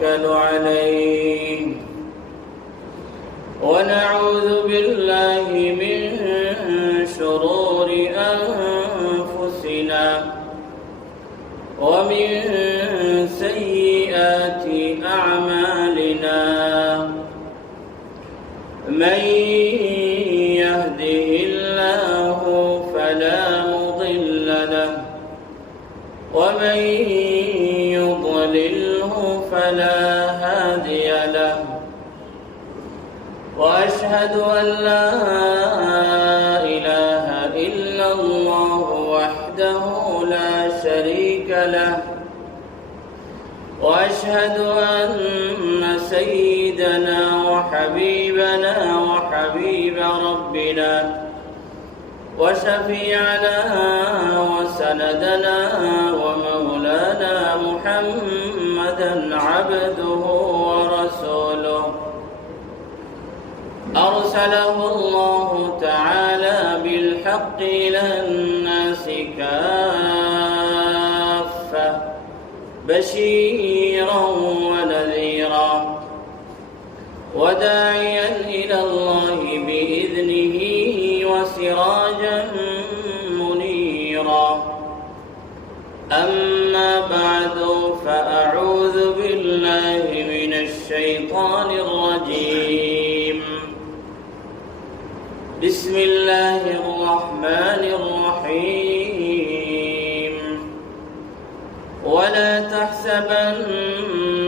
ونتوكل عليه ونعوذ بالله من شرور أنفسنا ومن سيئات أعمالنا من يهده الله فلا مضل له ومن يضلله فلا هادي له وأشهد أن لا إله إلا الله وحده لا شريك له وأشهد أن سيدنا وحبيبنا وحبيب ربنا وشفيعنا وسندنا ومولانا محمدا عبده ورسوله أرسله الله تعالى بالحق إلى الناس كافة بشيرا ونذيرا وداعيا إلى الله بإذنه وسراجا منيرا أما بعد فأعوذ بالله من الشيطان الرجيم بسم الله الرحمن الرحيم ولا تحسبن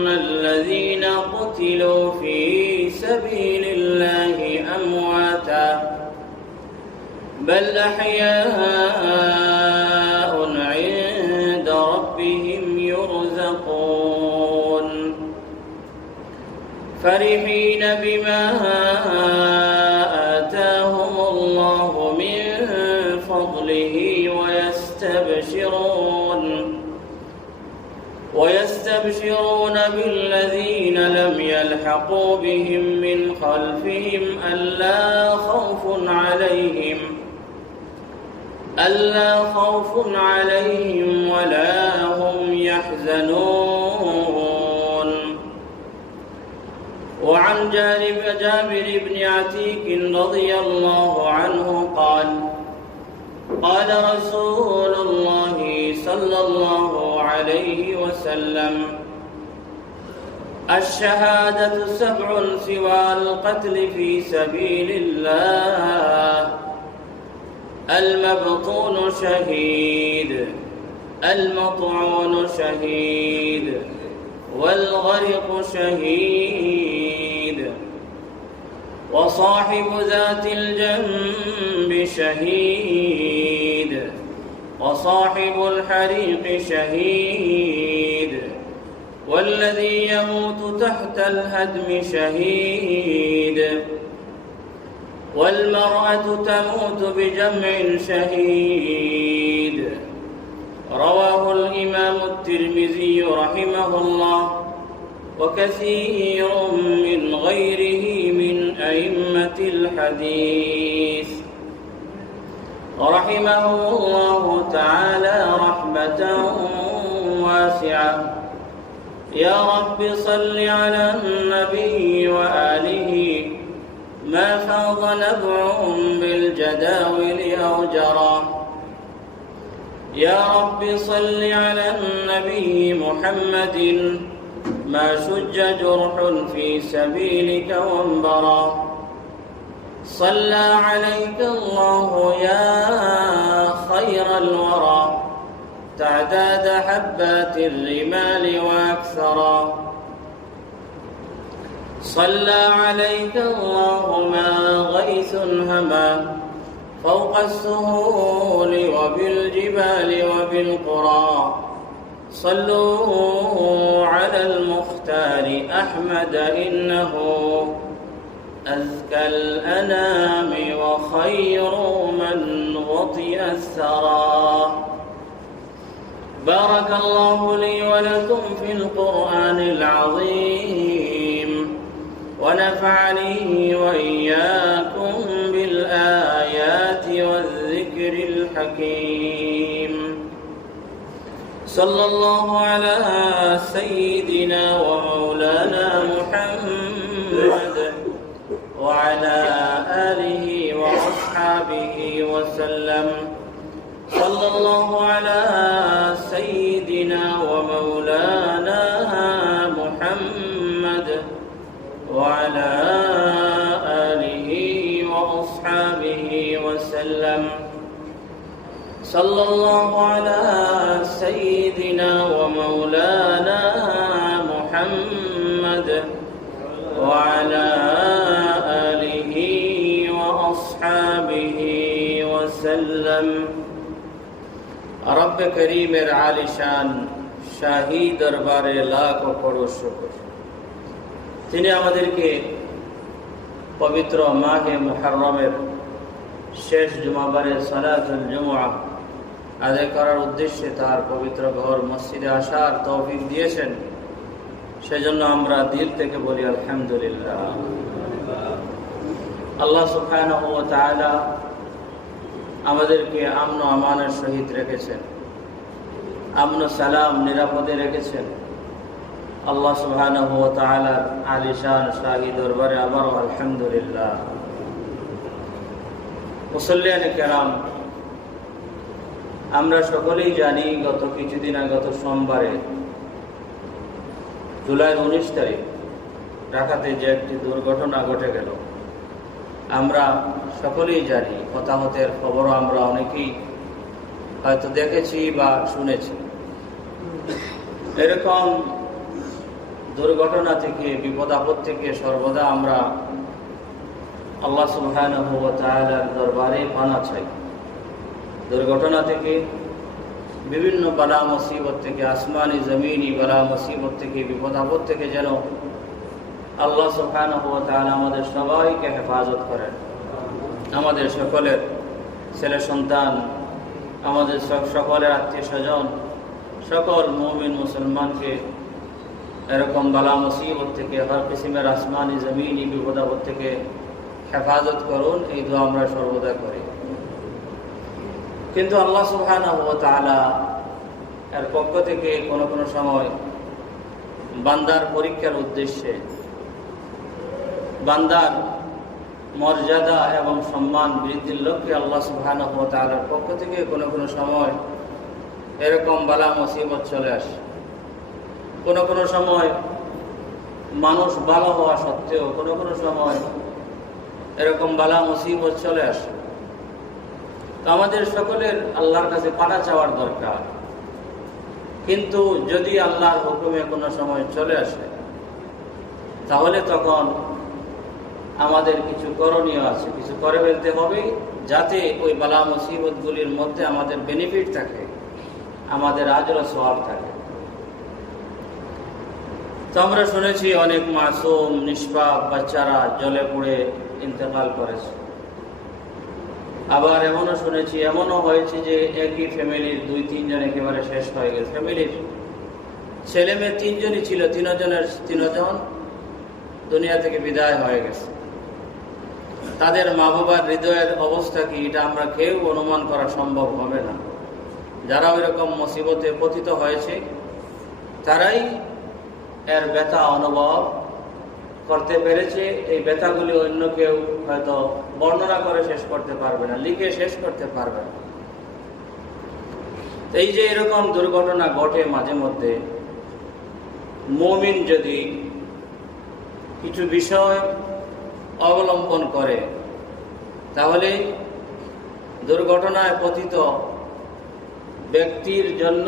الذين قتلوا في سبيل الله أمواتا بل أحياء عند ربهم يرزقون فرحين بما آتاهم الله من فضله ويستبشرون بالذين لم يلحقوا بهم من خلفهم ألا خوف عليهم ولا هم يحزنون وعن جابر بن عتيك رضي الله عنه قال قال رسول الله صلى الله عليه وسلم الشهادة 7 سوى القتل في سبيل الله المبطون شهيد المطعون شهيد والغرق شهيد وصاحب ذات الجنب شهيد وصاحب الحريق شهيد والذي يموت تحت الهدم شهيد والمرأة تموت بجمع شهيد رواه الإمام الترمذي رحمه الله وكثير من غيره من أئمة الحديث رحمه الله تعالى رحمة واسعة يا رب صل على النبي وآله ما فاض نبع بالجداول أو جرى يا رب صل على النبي محمد ما شج جرح في سبيلك وانبرى صلى عليك الله يا خير الورى تعداد حبات الرمال وأكثرا صلى عليك الله ما غيث هما فوق السهول وبالجبال وبالقرى صلوا على المختار أحمد إنه أزكى الأنام وخير من وطئ الثرى بارك الله لي ولكم في القرآن العظيم ونفعني وإياكم بالآيات والذكر الحكيم صلى الله على سيدنا ومولانا محمد وعلى آله وأصحابه وسلم. صلى الله على سيدنا ومولانا محمد وعلى آله وأصحابه وسلم. صلى الله على سيدنا ومولانا محمد وعلى آله وأصحابه وسلم. رب كريم عالي شان শাহী দরবারে লাখ করোড় শুকর, তিনি আমাদেরকে পবিত্র মাহে মুহররমের শেষ জুমাবারে সালাতুল জুমআ আদায় করার উদ্দেশ্যে তার পবিত্র ঘর মসজিদে আসার তৌফিক দিয়েছেন। সেজন্য আমরা দিল থেকে বলি আলহামদুলিল্লাহ। আল্লাহ সুবহানাহু ওয়া তাআলা আমাদেরকে আমন ও আমানের সহিত রেখেছেন, আমন সালাম নিরাপদে রেখেছেন। আল্লাহ সুবহানাহু ওয়া তাআলার আলিশান শাহী দরবারে আবারও আলহামদুলিল্লাহ। মুসল্লিয়ানে কেরাম, আমরা সকলেই জানি গত কিছুদিন আগে, গত সোমবারে জুলাইয়ের 19 তারিখ ঢাকাতে যে একটি দুর্ঘটনা ঘটে গেল, আমরা সকলেই জানি। হতাহতের খবরও আমরা অনেকেই হয়তো দেখেছি বা শুনেছি। এরকম দুর্ঘটনা থেকে, বিপদ আপদ থেকে সর্বদা আমরা আল্লাহ সুবহানাহু ওয়া তাআলার দরবারে পানা চাই। দুর্ঘটনা থেকে, বিভিন্ন বালা মুসিবত থেকে, আসমানি জমিনি বালা মুসিবত থেকে, বিপদ আপদ থেকে যেন আল্লাহ সুবহানাহু ওয়া তাআলা আমাদের সবাইকে হেফাজত করেন। আমাদের সকলের ছেলে সন্তান, আমাদের সকলের আত্মীয় স্বজন, সকল মুমিন মুসলমানকে এরকম বালা মুসিবত থেকে, হর কিসিমের আসমানি জমিনি বিপদ আপদ থেকে হেফাজত করুন, এই দোয়া আমরা সর্বদা করি। কিন্তু আল্লাহ সুবহানাহু ওয়া তাআলা এর পক্ষ থেকে কোনো কোনো সময় বান্দার পরীক্ষার উদ্দেশ্যে, বান্দার মর্যাদা এবং সম্মান বৃদ্ধির লক্ষ্যে আল্লাহ সুবহানাহু ওয়া তাআলার পক্ষ থেকে কোনো কোনো সময় এরকম বালা মুসিবত চলে আসে। কোনো কোনো সময় মানুষ ভালো হওয়া সত্ত্বেও কোনো কোনো সময় এরকম বালা মুসিবত চলে আসে। তো আমাদের সকলের আল্লাহর কাছে পানা চাওয়ার দরকার। কিন্তু যদি আল্লাহর হুকুমে কোনো সময় চলে আসে, তাহলে তখন আমাদের কিছু করণীয় আছে, কিছু করে ফেলতে হবে, যাতে ওই বালা মুসিবতগুলির মধ্যে আমাদের বেনিফিট থাকে, আমাদের আজর ও সওয়াব থাকে। তো আমরা শুনেছি অনেক মাসুম নিষ্পাপ বাচ্চারা জলে পড়ে ইন্তেকাল করেছে। আবার এমনও শুনেছি, এমনও হয়েছে যে একই ফ্যামিলির 2-3 জন একেবারে শেষ হয়ে গেছে। ফ্যামিলির ছেলে মেয়ে 3 জনই ছিল, 3 জন দুনিয়া থেকে বিদায় হয়ে গেছে। তাদের মা বাবার হৃদয়ের অবস্থা কি, এটা আমরা কেউ অনুমান করা সম্ভব হবে না। যারা ওইরকম মুসিবতে পতিত হয়েছে তারাই এর ব্যথা অনুভব করতে পেরেছে। এই ব্যথাগুলি অন্য কেউ হয়তো বর্ণনা করে শেষ করতে পারবে না, লিখে শেষ করতে পারবে না। এই যে এরকম দুর্ঘটনা ঘটে মাঝে মধ্যে, মুমিন যদি কিছু বিষয় অবলম্বন করে, তাহলে দুর্ঘটনায় পতিত ব্যক্তির জন্য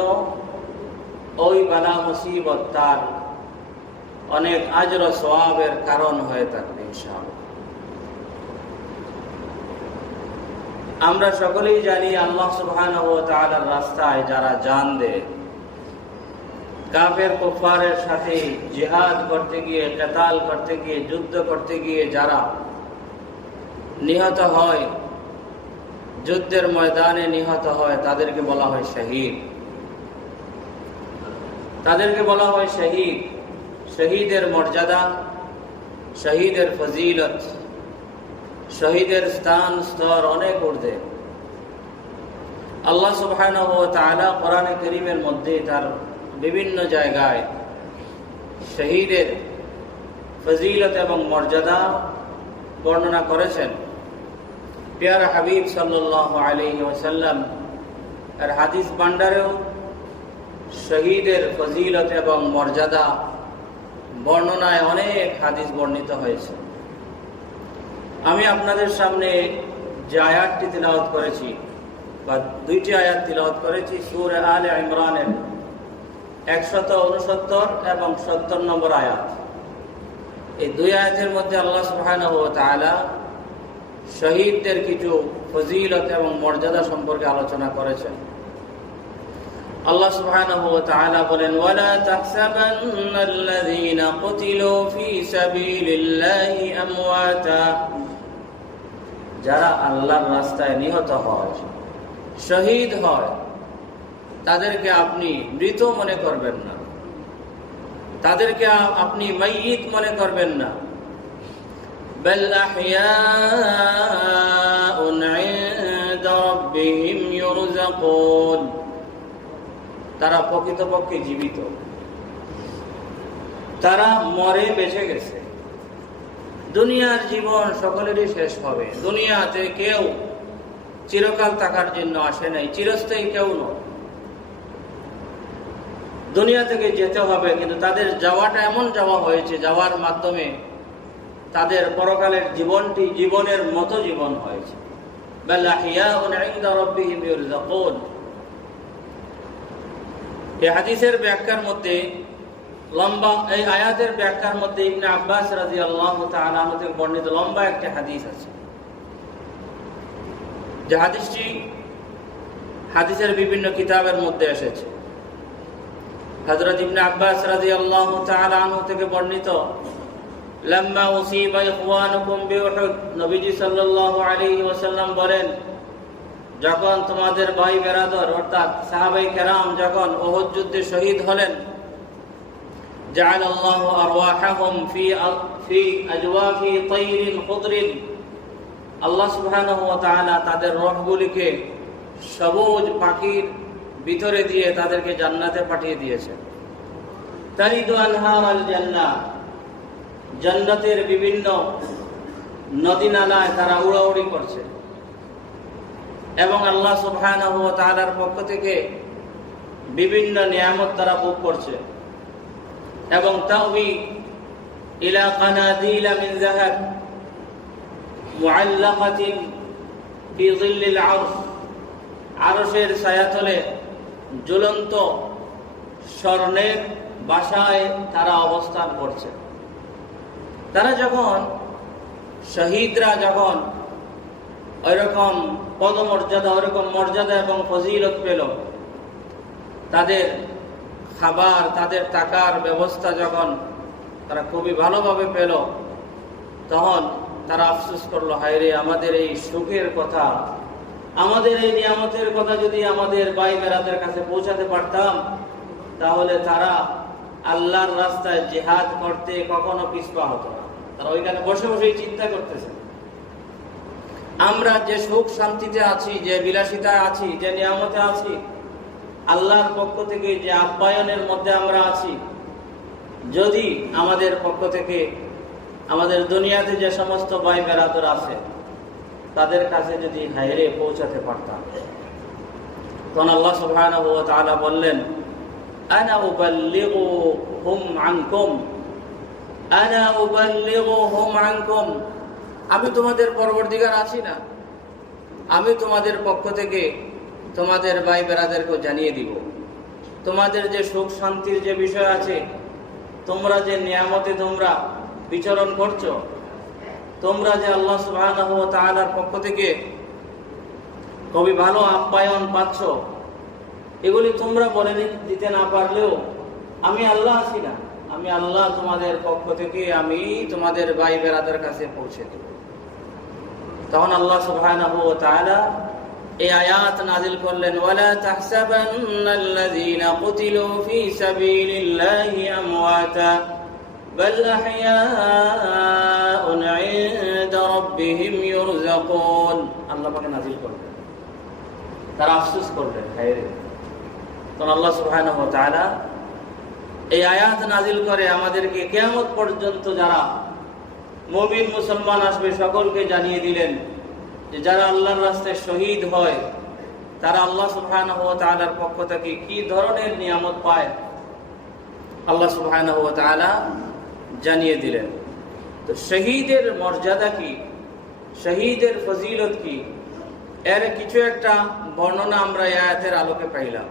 ওই বালা মুসিবত তার অনেক আজর ও সওয়াবের কারণ হয়ে থাকবে ইনশাআল্লাহ। আমরা সকলেই জানি আল্লাহ সুবহানাহু ওয়া তাআলার রাস্তায় যারা জান দেয়, কাফের কুফারের সাথে জিহাদ করতে গিয়ে, কিতাল করতে গিয়ে, যুদ্ধ করতে গিয়ে যারা নিহত হয়, যুদ্ধের ময়দানে নিহত হয়, তাদেরকে বলা হয় শহীদ। তাদেরকে বলা হয় শহীদ। শহীদের মর্যাদা, শহীদের ফজিলত, শহীদের স্থান স্তর অনেক ঊর্ধ্বে। আল্লাহ সুবহানাহু ওয়া তাআলা কোরআনে কারীমের মধ্যে তার বিভিন্ন জায়গায় শহীদের ফজিলত এবং মর্যাদা বর্ণনা করেছেন। প্যারা হাবিব সাল্লাল্লাহু আলাইহি ওয়াসাল্লাম এর হাদিস ভান্ডারেও শহীদের ফজিলত এবং মর্যাদা বর্ণনায় অনেক হাদিস বর্ণিত হয়েছে। আমি আপনাদের সামনে যে আয়াতটি তিলাওয়াত করেছি বা দুইটি আয়াত তিলাওয়াত করেছি সূরা আলে ইমরানের 169 এবং 70 নম্বর আয়াত। এই দুই আয়াতের মধ্যে আল্লাহ সুবহানাহু ওয়া তাআলা শহীদদের কিছু ফজিলত এবং মর্যাদা সম্পর্কে আলোচনা করেছেন। আল্লাহ সুবহানাহু ওয়া তাআলা বলেন, ওয়ালা তাহসাবান্নাল্লাযীনা কুতিলু ফী সাবিলিল্লাহি আমওয়াতা, যারা আল্লাহর রাস্তায় নিহত হয়, শহীদ হয়, তাদেরকে আপনি মৃত মনে করবেন না, তাদেরকে আপনি মাইয়িত মনে করবেন না। বাল আহইয়াউন ইনদা রাব্বিহিম ইউরযাকুন, তারা প্রকৃতপক্ষে জীবিত, তারা মরে বেঁচে গেছে। দুনিয়ার জীবন সকলেরই শেষ হবে। দুনিয়াতে কেউ চিরকাল থাকার জন্য আসে নাই, চিরস্থায়ী কেউ নয়। দুনিয়া থেকে যেতে হবে, কিন্তু তাদের যাওয়াটা এমন যাওয়া হয়েছে, যাওয়ার মাধ্যমে তাদের পরকালের জীবনটি জীবনের মতো জীবন হয়েছে। বাল আহইয়াউন ইনদা রাব্বিহিম ইউরযাকুন। এই হাদিসের ব্যাখ্যার মধ্যে লম্বা, এই আয়াতের ব্যাখ্যার মধ্যে ইবনে আব্বাস রাদিয়াল্লাহু তাআলা আনহু থেকে বর্ণিত লম্বা একটা হাদিস আছে, যে হাদিসটি হাদিসের বিভিন্ন কিতাবের মধ্যে এসেছে। হযরত ইবনে আব্বাস রাদিয়াল্লাহু তাআলা আনহু থেকে বর্ণিত, লাম্মা উসিবা ইখওয়ানুকুম বিউহুদ, নবীজি সাল্লাল্লাহু আলাইহি ওয়াসাল্লাম বলেন, যখন তোমাদের ভাই বেরাদর অর্থাৎ সাহাবায়ে কেরাম যখন উহুদ যুদ্ধে শহীদ হলেন, জাআলাল্লাহু আরওয়াহাহুম ফি আজওয়াফি তায়রিন খুদরিন, আল্লাহ সুবহানাহু ওয়া তাআলা তাদের রূহগুলিকে সবুজ পাখির ভিতরে দিয়ে তাদেরকে জান্নাতে পাঠিয়ে দিয়েছেন। তারিদু আনহারাল জান্নাহ, জান্নাতের বিভিন্ন নদী নালায় তারা উড়াউড়ি করছে এবং আল্লাহ সুবহানাহু ওয়া তাআলার পক্ষ থেকে বিভিন্ন নিয়ামত তারা ভোগ করছে। এবং তাওয়ি ইলা কানাদিলা মিন যাহাব মুআল্লাকাতিন ফি যিল্লিল আরশ, আরশের ছায়াতলে ঝুলন্ত স্বর্ণের বাসায় তারা অবস্থান করছে। তারা যখন শহীদরা যখন ওইরকম পদমর্যাদা, ওইরকম মর্যাদা এবং ফজিলত পেল, তাদের খাবার, তাদের টাকার ব্যবস্থা যখন তারা খুবই ভালোভাবে পেল, তখন তারা আফসোস করলো, হায় রে, আমাদের এই সুখের কথা, আমাদের এই নিয়ামতের কথা যদি আমাদের ভাই বেরাদের কাছে পৌঁছাতে পারতাম, তাহলে তারা আল্লাহর রাস্তায় জিহাদ করতে কখনো পিছপা হতো না। তারা ওইখানে বসে বসেই চিন্তা করতেছে, আমরা যে সুখ শান্তিতে আছি, যে বিলাসিতায় আছি, যে নিয়ামতে আছি, আল্লাহর পক্ষ থেকে যে আপ্যায়নের মধ্যে আমরা আছি, যদি আমাদের পক্ষ থেকে আমাদের দুনিয়াতে যে সমস্ত ভাই বেরাদর আছে তাদের কাছে যদি হায়রে পৌঁছাতে পারতাম। তখন আল্লাহ সুবহানাহু ওয়া তাআলা বললেন, আনা উবাল্লিগুহুম আনকুম, আনা উবাল্লিগুহুম আনকুম, আমি তোমাদের পরবর্তীকার আছি না, আমি তোমাদের পক্ষ থেকে তোমাদের ভাই বেরাদেরকে জানিয়ে দিব। তোমাদের যে সুখ শান্তির যে বিষয় আছে, তোমরা যে নিয়ামতে তোমরা বিচরণ করছো, তোমরা যে আল্লাহ সুবহানাহু ওয়া তাআলার পক্ষ থেকে খুবই ভালো আপ্যায়ন পাচ্ছ, এগুলি তোমরা বলে দিতে না পারলেও আমি আল্লাহ আছি না, আমি আল্লাহ তোমাদের পক্ষ থেকে আমি তোমাদের ভাই বেরাদের কাছে পৌঁছে দেব। তখন আল্লাহ সুবহানাহু ওয়া তাআলা এই আয়াত নাযিল করলেন, ওয়ালা তাহসাবান্নাল্লাযীনা কুতিলু ফী সাবিলিল্লাহি আমওয়াতা বাল আহইয়াউন ইনদা রাব্বিহিম ইউরযাকুন। আল্লাহ পাক নাযিল করলেন, তারা আফসোস করলেন, হায় রে। তখন আল্লাহ সুবহানাহু ওয়া তাআলা এই আয়াত নাজিল করে আমাদেরকে কিয়ামত পর্যন্ত যারা মুমিন মুসলমান আসবে সকলকে জানিয়ে দিলেন যে যারা আল্লাহর রাস্তায় শহীদ হয় তারা আল্লাহ সুবহানাহু ওয়া তাআলার পক্ষ থেকে কি ধরনের নিয়ামত পায় আল্লাহ সুবহানাহু ওয়া তাআলা জানিয়ে দিলেন। তো শহীদের মর্যাদা কি, শহীদের ফজিলত কি, এর কিছু একটা বর্ণনা আমরা এই আয়াতের আলোকে পাইলাম।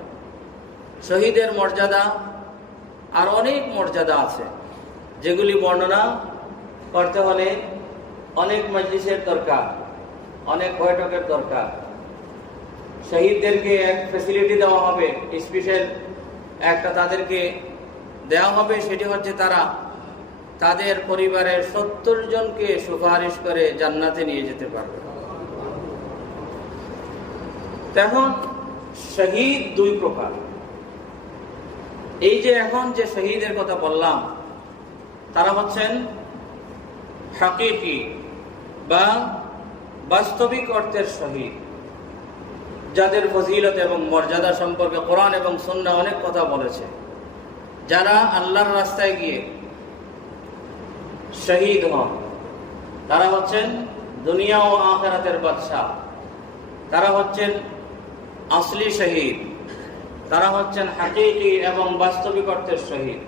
শহীদের মর্যাদা আর অনেক মর্যাদা আছে, যেগুলি বর্ণনা করতে হলে অনেক মজলিসের দরকার, অনেক বৈঠকের দরকার। শহীদদেরকে এক ফ্যাসিলিটি দেওয়া হবে, স্পেশাল একটা তাদেরকে দেওয়া হবে, সেটি হচ্ছে তারা তাদের পরিবারের 70 জনকে সুপারিশ করে জান্নাতে নিয়ে যেতে পারবে। এখন শহীদ দুই প্রকার। এই যে এখন যে শহীদের কথা বললাম তারা হচ্ছেন হাকিকি বা বাস্তবিক অর্থের শহীদ, যাদের ফজিলত এবং মর্যাদা সম্পর্কে কোরআন এবং সুন্নাহ অনেক কথা বলেছে। যারা আল্লাহর রাস্তায় গিয়ে শহীদ হন তারা হচ্ছেন দুনিয়া ও আখিরাতের বাদশাহ, তারা হচ্ছেন আসলি শহীদ, তারা হচ্ছেন হাকিকি এবং বাস্তবিক অর্থের শহীদ।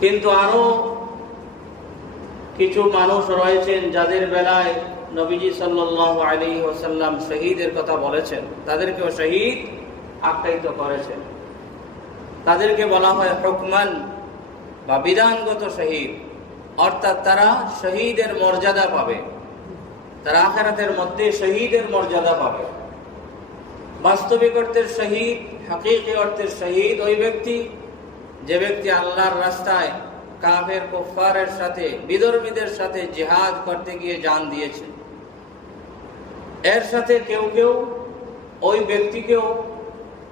কিন্তু আরো কিছু মানুষ রয়েছেন যাদের বেলায় নবীজি সাল্লাল্লাহু আলাইহি ওয়াসাল্লাম শহীদের কথা বলেছেন, তাদেরকেও শহীদ আখ্যায়িত করেছেন। তাদেরকে বলা হয় হুকমান বা বিধানগত শহীদ, অর্থাৎ তারা শহীদের মর্যাদা পাবে, তারা আখিরাতের মধ্যে শহীদের মর্যাদা পাবে। বাস্তবিক অর্থের শহীদ, হাকিকি অর্থের শহীদ ওই ব্যক্তি যে ব্যক্তি আল্লাহর রাস্তায় কাফের কুফফারের সাথে, বিধর্মীদের সাথে জিহাদ করতে গিয়ে জান দিয়েছে। এর সাথে কেউ কেউ ওই ব্যক্তিকেও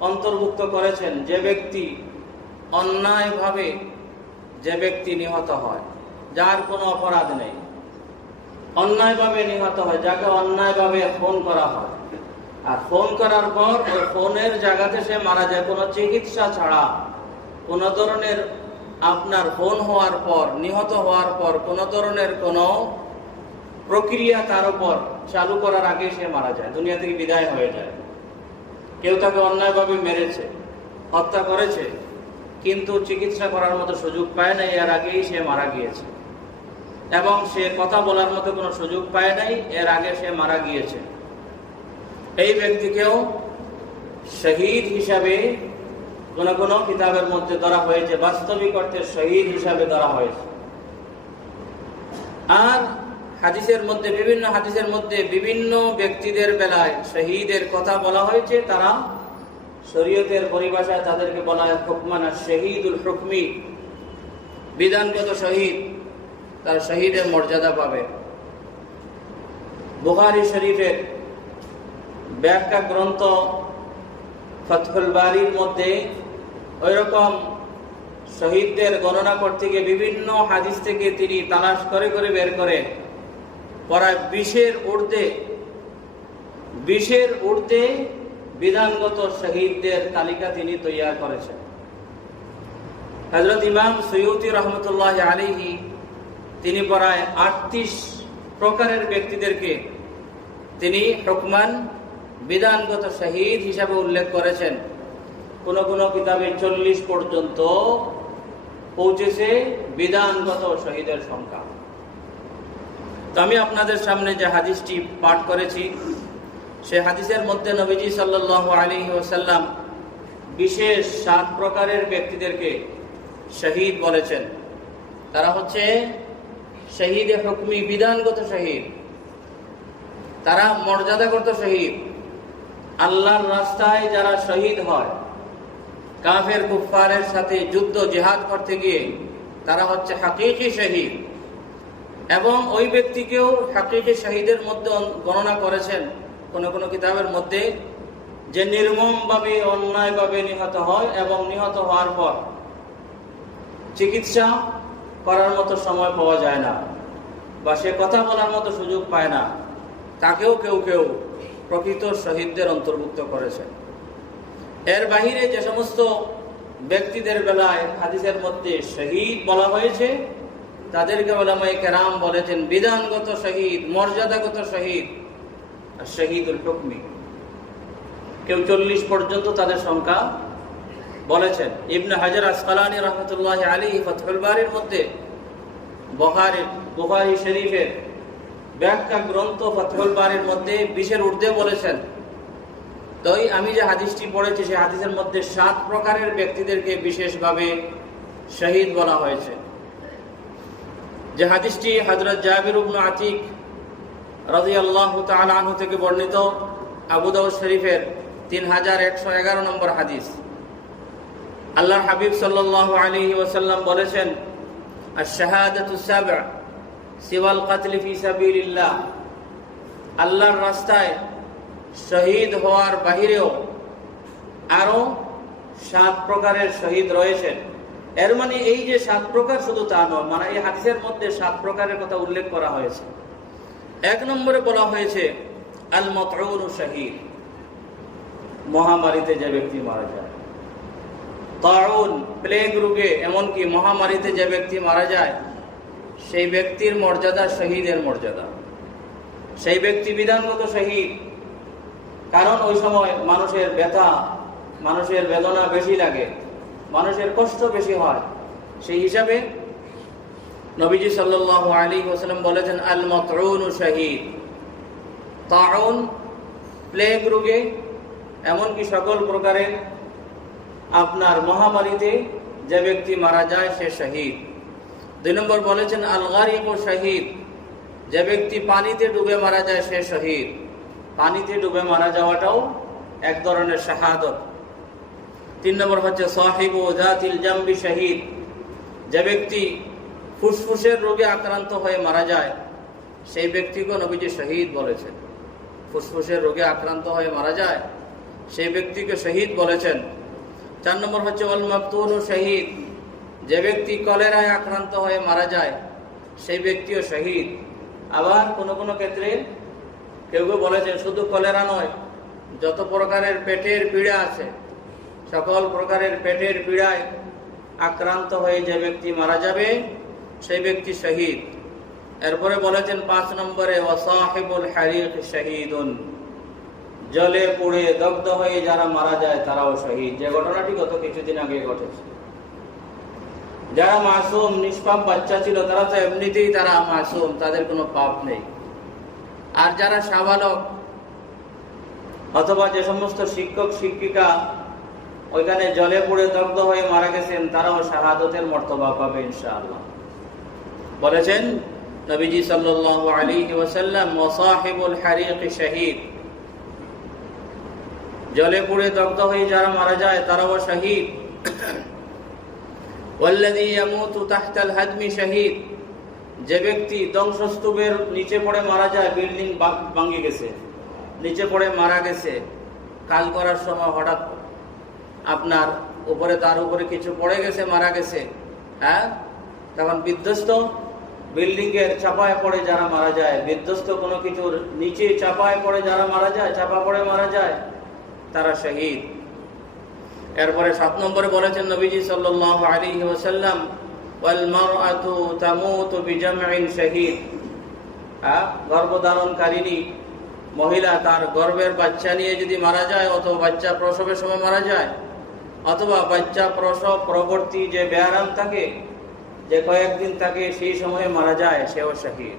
অন্তর্ভুক্ত করেছেন যে ব্যক্তি অন্যায়ভাবে যে ব্যক্তি নিহত হয়, যার কোনো অপরাধ নেই, অন্যায়ভাবে নিহত হয়, যাকে অন্যায়ভাবে খুন করা হয়, আর খুন করার পর ওই খুনের জায়গাতে সে মারা যায় কোনো চিকিৎসা ছাড়া, কোনো ধরনের আপনার খুন হওয়ার পর, নিহত হওয়ার পর কোনো ধরনের কোনো প্রক্রিয়া তার উপর চালু করার আগে সে মারা যায়, দুনিয়া থেকে বিদায় হয়ে যায়। কেউ তাকে অন্যায়ভাবে মেরেছে, হত্যা করেছে, কিন্তু চিকিৎসা করার মতো সুযোগ পায় নাই, এর আগেই সে মারা গিয়েছে, এবং সে কথা বলার মতো কোনো সুযোগ পায় নাই, এর আগে সে মারা গিয়েছে। এই ব্যক্তিকেও শহীদ হিসাবে কোন কোন কিতাবের মধ্যে ধরা হয়েছে, বাস্তবিক অর্থে শহীদ হিসাবে ধরা হয়েছে। আর হাদিসের মধ্যে, বিভিন্ন হাদিসের মধ্যে বিভিন্ন ব্যক্তিদের বেলায় শহীদের কথা বলা হয়েছে, তারা শরীয়তের পরিভাষায় তাদেরকে বলা হয় হুকমান শহীদুল হুকমি, বিধানগত শহীদ, তারা শহীদের মর্যাদা পাবে। বুখারী শরীফের ব্যাখ্যা গ্রন্থ ফাতহুল বারীর মধ্যে ওইরকম শহীদদের গণনা করতে গিয়ে বিভিন্ন হাদিস থেকে তিনি তালাশ করে করে বের করে প্রায় 20-এর ঊর্ধ্বে বিধানগত শহীদদের তালিকা তিনি তৈরি করেছেন। হযরত ইমাম সুয়ুতি রহমতুল্লাহ আলাইহি তিনি প্রায় 38 প্রকারের ব্যক্তিদেরকে তিনি হুকমান, বিধানগত শহীদ হিসাবে উল্লেখ করেছেন। কোন কোন কিতাবে 40 পর্যন্ত পৌঁছেছে বিধানগত শহীদের সংখ্যা। তো আমি আপনাদের সামনে যে হাদিসটি পাঠ করেছি, সে হাদিসের মধ্যে নবীজি সাল্লাল্লাহু আলাইহি ওয়াসাল্লাম বিশেষ 7 প্রকারের ব্যক্তিদেরকে শহীদ বলেছেন। তারা হচ্ছে শহীদে হুকমি, বিধানগত শহীদ, তারা মর্যাদাগত শহীদ। আল্লাহর রাস্তায় যারা শহীদ হয় কাফের কুফফারের সাথে যুদ্ধ জিহাদ করতে গিয়ে, তারা হচ্ছে হাকিকি শহীদ। এবং ওই ব্যক্তিকেও হাকিকি শহীদের মধ্যে গণনা করেছেন কোন কোন কিতাবের মধ্যে, যে নির্মমভাবে অন্যায়ভাবে নিহত হয় এবং নিহত হওয়ার পর চিকিৎসা করার মতো সময় পাওয়া যায় না, বা সে কথা বলার মতো সুযোগ পায় না, তাকেও কেউ কেউ প্রকৃত শহীদদের অন্তর্ভুক্ত করেছেন। এর বাহিরে যে সমস্ত ব্যক্তিদের বেলায় হাদিসের মধ্যে শহীদ বলা হয়েছে, তাদেরকে উলামায়ে কেরাম বলেছেন বিধানগত শহীদ, মর্যাদাগত শহীদ, আর শহীদুল হুকমি। কেউ 40 পর্যন্ত তাদের সংখ্যা বলেছেন। ইবনে হাজার আসকালানী রহমতুল্লাহ আলাইহি ফাতহুল বারীর মধ্যে বুখারী শরীফের ব্যাখ্যা গ্রন্থ ফাতহুল বারীর মধ্যে 20-এর ঊর্ধ্বে বলেছেন। তো আমি যে হাদিসটি পড়েছি সেই হাদিসের মধ্যে 7 প্রকারের ব্যক্তিদেরকে বিশেষভাবে শহীদ বলা হয়েছে। যে হাদিসটি হযরত জাবির ইবনে আতিক রাদিয়াল্লাহু তাআলা আনহু থেকে বর্ণিত, আবু দাউদ শরীফের 3111 নম্বর হাদিস। আল্লাহর হাবিব সাল্লাল্লাহু আলাইহি ওয়াসাল্লাম বলেছেন, আশ-শাহাদাতু সাব'আ সিওয়াল কাতল ফি সাবিলিল্লাহ। আল্লাহর রাস্তায় শহীদ হওয়ার বাহিরেও আরো 7 প্রকারের শহীদ রয়েছেন। এর মানে এই যে 7 প্রকার শুধু তা নয়, মানে এই হাদিসের মধ্যে 7 প্রকারের কথা উল্লেখ করা হয়েছে। 1 নম্বরে বলা হয়েছে আল মাতউন শহীদ, মহামারীতে যে ব্যক্তি মারা যায়। তাউন, প্লেগ রোগে, এমনকি মহামারীতে যে ব্যক্তি মারা যায়, সেই ব্যক্তির মর্যাদা শহীদের মর্যাদা। সেই ব্যক্তি বিধানগত শহীদ, কারণ ওই সময় মানুষের ব্যথা, মানুষের বেদনা বেশি লাগে, মানুষের কষ্ট বেশি হয়। সেই হিসাবে নবীজি সাল্লাল্লাহু আলাইহি ওয়াসাল্লাম বলেছেন আল মাতউন শহীদ। তাউন, প্লেগ রোগে, এমনকি সকল প্রকারের আপনার মহামারীতে যে ব্যক্তি মারা যায় সে শহীদ। 2 নম্বর বলেছেন আল গারিক শহীদ, যে ব্যক্তি পানিতে ডুবে মারা যায় সে শহীদ। পানিতে ডুবে মারা যাওয়াটাও এক ধরনের শাহাদত। 3 নম্বর হচ্ছে সাহিবু যাতিল জামবি শহীদ, যে ব্যক্তি ফুসফুসের রোগে আক্রান্ত হয়ে মারা যায় সেই ব্যক্তিকে নবীজি শহীদ বলেছেন। ফুসফুসের রোগে আক্রান্ত হয়ে মারা যায় সেই ব্যক্তিকে শহীদ বলেছেন। 4 নম্বর হচ্ছে ওয়াল মাকতুনু শহীদ, যে ব্যক্তি কলেরায় আক্রান্ত হয়ে মারা যায় সেই ব্যক্তিও শহীদ। আবার কোনো কোনো ক্ষেত্রে কেউ কেউ বলেছেন শুধু কলেরা নয়, যত প্রকারের পেটের পীড়া আছে, সকল প্রকারের পেটের পীড়ায় আক্রান্ত হয়ে যে ব্যক্তি মারা যাবে সেই ব্যক্তি শহীদ। এরপরে বলেছেন 5 নম্বরে ওয়াসাহিবুল হারিক শহীদুন, জলে পুড়ে দগ্ধ হয়ে যারা মারা যায় তারাও শহীদ। যে ঘটনাটি গত কিছুদিন আগে ঘটেছে। যারা মাসুম নিষ্পাপ বাচ্চা ছিল তারা তো এমনিতেই তারা মাসুম, তাদের কোনো পাপ নেই। আর যারা সাবালক অথবা যে সমস্ত শিক্ষক শিক্ষিকা ওইখানে জলে পুড়ে দগ্ধ হয়ে মারা গেছেন তারাও শাহাদতের মর্তবা পাবে ইনশাআল্লাহ। বলেছেন নবীজি সাল্লাল্লাহু আলাইহি ওয়াসাল্লাম ওয়াসাহিবুল হারিক শহীদ, জলে পুড়ে দগ্ধ হয়ে যারা মারা যায় তারাও শহীদ। ওয়াল্লাযী ইয়ামুতু তাহতাল হাদমি শহীদ, যে ব্যক্তি ধ্বংসস্তূপের নিচে পড়ে মারা যায়, বিল্ডিং ভাঙে গেছে, নিচে পড়ে মারা গেছে, কাজ করার সময় হঠাৎ আপনার উপরে তার উপরে কিছু পড়ে গেছে, মারা গেছে, হ্যাঁ, তখন বিধ্বস্ত বিল্ডিং এর চাপায় পড়ে যারা মারা যায়, বিধ্বস্ত কোনো কিছুর নিচে চাপায় পড়ে যারা মারা যায়, চাপা পড়ে মারা যায়, তারা শহীদ। এরপরে 7 নম্বরে বলেছেন নবীজি সাল্লাল্লাহু আলাইহি ওয়াসাল্লাম ওয়াল মারআতু তামুতু বিজামইন শহীদ, গর্ভধারণকারিণী মহিলা তার গর্ভের বাচ্চা নিয়ে যদি মারা যায়, অথবা বাচ্চা প্রসবের সময় মারা যায়, অথবা বাচ্চা প্রসব পরবর্তী যে ব্যায়াম থাকে, যে কয়েকদিন থাকে, সেই সময়ে মারা যায়, সেও শহীদ,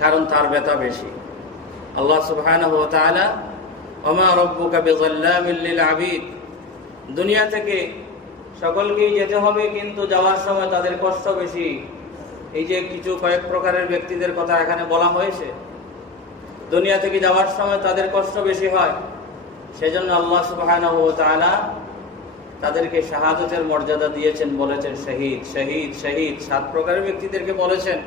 কারণ তার ব্যথা বেশি। আল্লাহ সুবহানাহু ওয়া তাআলা ওমা রাব্বুকা বিযাল্লামিল লিল আবিদ, দুনিয়া থেকে সকলকেই যেতে হবে, কিন্তু যাওয়ার সময় তাদের কষ্ট বেশি। এই যে কিছু কয়েক প্রকারের ব্যক্তিদের কথা এখানে বলা হয়েছে, দুনিয়া থেকে যাওয়ার সময় তাদের কষ্ট বেশি হয়, সেজন্য আল্লাহ সুবহানাহু ওয়া তাআলা তাদেরকে শাহাদতের মর্যাদা দিয়েছেন, বলেছেন শহীদ শহীদ শহীদ। 7 প্রকারের ব্যক্তিদেরকে বলেছেন।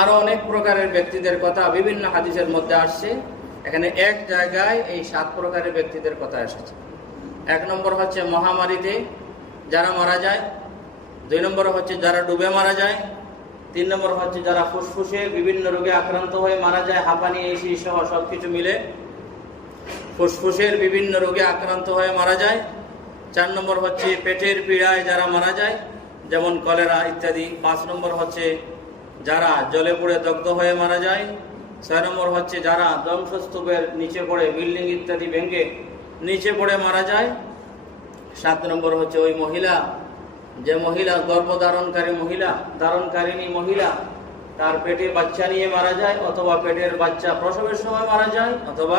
আরো অনেক প্রকারের ব্যক্তিদের কথা বিভিন্ন হাদিসের মধ্যে আসছে, এখানে এক জায়গায় এই 7 প্রকারের ব্যক্তিদের কথা এসেছে। 1 নম্বর হচ্ছে মহামারীতে যারা মারা যায়, 2 নম্বর হচ্ছে যারা ডুবে মারা যায়, 3 নম্বর হচ্ছে যারা ফুসফুসের বিভিন্ন রোগে আক্রান্ত হয়ে মারা যায়, হাঁপানি এসি সহ সবকিছু মিলে ফুসফুসের বিভিন্ন রোগে আক্রান্ত হয়ে মারা যায়। 4 নম্বর হচ্ছে পেটের পীড়ায় যারা মারা যায়, যেমন কলেরা ইত্যাদি। 5 নম্বর হচ্ছে যারা জলে পড়ে দগ্ধ হয়ে মারা যায়। 6 নম্বর হচ্ছে যারা ধ্বংসস্তূপের নিচে পড়ে, বিল্ডিং ইত্যাদি ভেঙে নিচে পড়ে মারা যায়। 7 নম্বর হচ্ছে ওই মহিলা, যে মহিলা ধারণকারিণী মহিলা, তার পেটে বাচ্চা নিয়ে মারা যায়, অথবা পেটের বাচ্চা প্রসবের সময় মারা যায়, অথবা